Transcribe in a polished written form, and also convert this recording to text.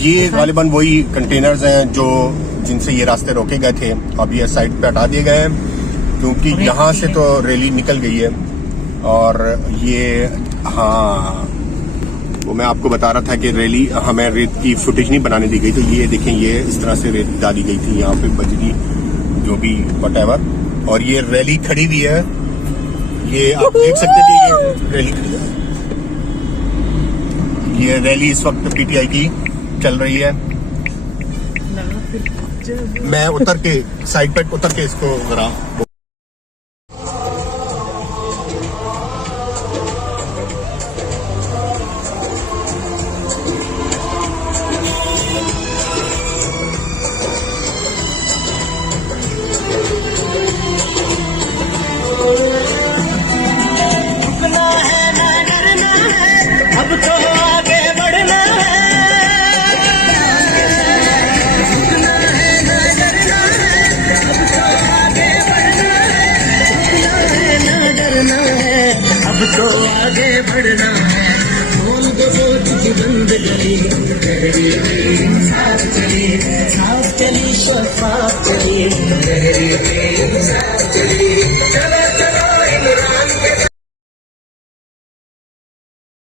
ये गालिबन वही कंटेनर्स हैं जो जिनसे ये रास्ते रोके गए थे, अब ये साइड पे हटा दिए गए हैं क्योंकि यहाँ से तो रैली निकल गई है। और ये हाँ, वो मैं आपको बता रहा था कि रैली हमें रेत की फुटेज नहीं बनाने दी गई, तो ये देखें ये इस तरह से रेत डाली गई थी यहाँ पे बजरी जो भी वटेवर, और ये रैली खड़ी हुई है। ये आप देख सकते थे ये रैली खड़ी है। ये रैली इस वक्त पीटीआई की चल रही है। मैं उतर के साइड पे उतर के इसको जरा तो आगे बढ़ना है, खोल दो सोच की बंद गली, साफ चली शफाफ चली, साफ चली, चलो चलो